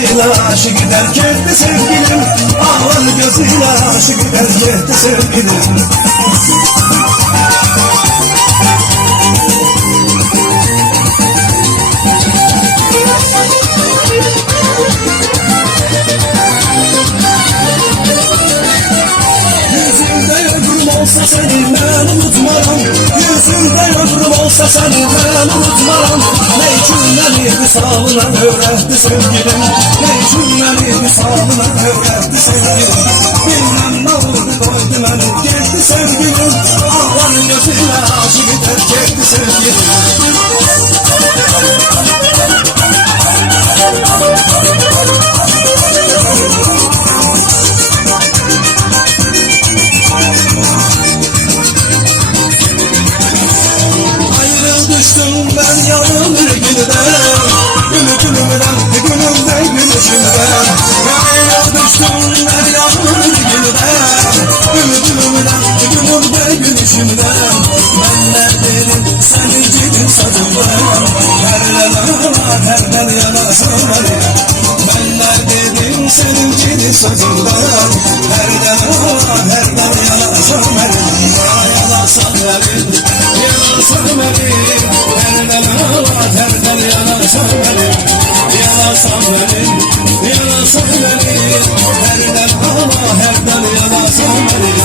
gözüyle aşık eder gitti sevgilim. Ağlar gözüyle aşık eder gitti sevgilim. Olsa seni ben unutmaram, yüzünde ömrüm olsa seni ben unutmaram. Ne için beni misalına öğretti sevgilim, ne için beni misalına öğretti sevgilim. Bilmem ne oldu koydu beni gitti sevgilim. Ağlar gözüyle aşık eder gitti sevgilim. Ben yanım bir günüden, gülümden, gülümden, gülüşümden. Yayla düştüm ben yanım bir günüden, gülümden, gülümden, gülüşümden. Ben neredeyim senin cidin sazımdan, herden yanasın beni. Ben neredeyim senin cidin sazımdan, herden yanasın beni. Yanasan beni, yanasan beni. Herden yanasan beni, yanasan beni, yanasan beni. Herden yanasan beni.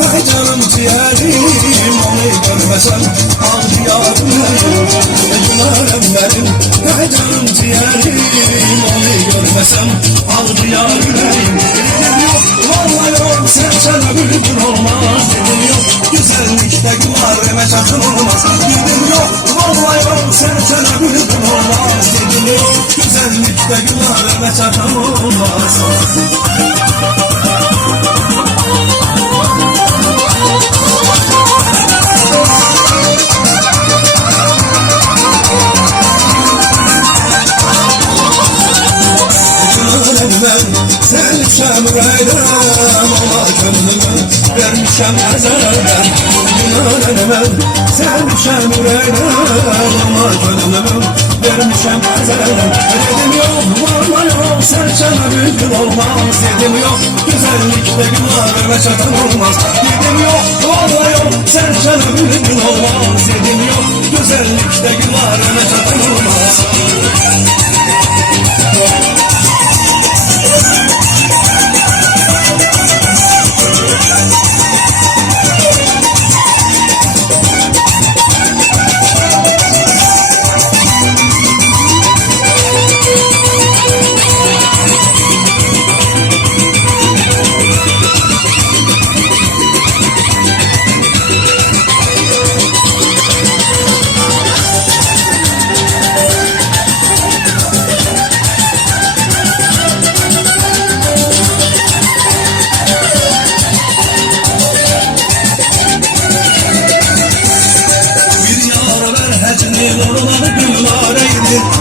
Ne canım ciğerim onu görmesem al yarım benim. Günahım benim ne canım ciğerim onu görmesem al yarım benim. Dedim yok vallahi yok sevsene bülbül olmaz. Dedim yok güzellikte gümarime çakın olmaz. Dedim yok vallahi yok sevsene bülbül olmaz. Dedim yok güzellikte gümarime çakın olmaz. Sevmişem yüreğden ama gönlümü vermişem ezelden. Günahım sevmişem yüreğden ama gönlümü vermişem ezelden. Dedim yok vallahi yok serçeme bülbül olmaz. Dedim yok güzellikte günahıma çatan olmaz. Dedim yok vallahi yok serçeme bülbül olmaz. Dedim yok güzellikte günahıma çatan olmaz.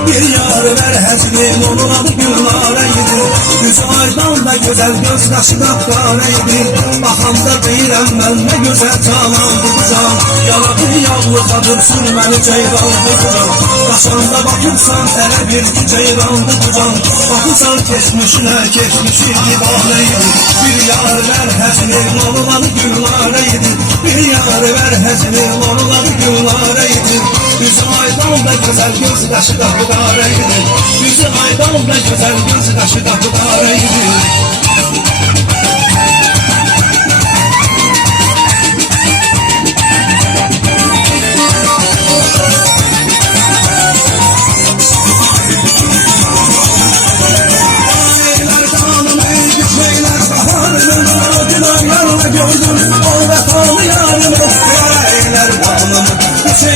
Bir yar ver hezmin onun adı Gülnareydi. Yüzü aydan da güzel gözyaşı qapqareydi. Baxanda deyirəm mən nə gözəl canandı bu can. Yalağı yağlıqadır sürməni ceyrandı bu can. Qaşanda bakırsan elə bir ki ceyrandı bu can. Baxırsan keçmişinə keçmişi divaneydi. Bir yar ver hezmin onun adı Gülnareydi. Bir yar ver hezmin onun adı Gülnareydi. Yüzü aydan da güzel gözyaşı qapqareydi. Yüzü aydan da güzel gözyaşı qapqareydi.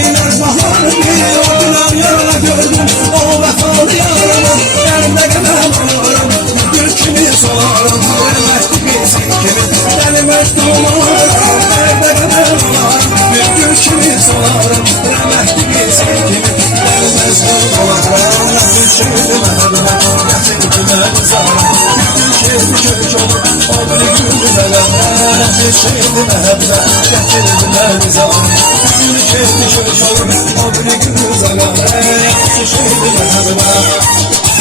Değmez baharım o güler yarına gördüm. O vefalı yarımı elimde kadar olarım. Gül kimi solarım vermezdi bizim kimi. Deli mecnun olarım elimde kadar olarım. Gül kimi solarım vermezdi bizim kimi. Deli mecnun olarım düşürdü mehbime. Getirdi beni zarım. Kedi kök olur o biri güzelem. Düşürdü mehbime. Getirdi beni zarım. Kedi kök olur o biri güzelem. Düşürdü mehbime.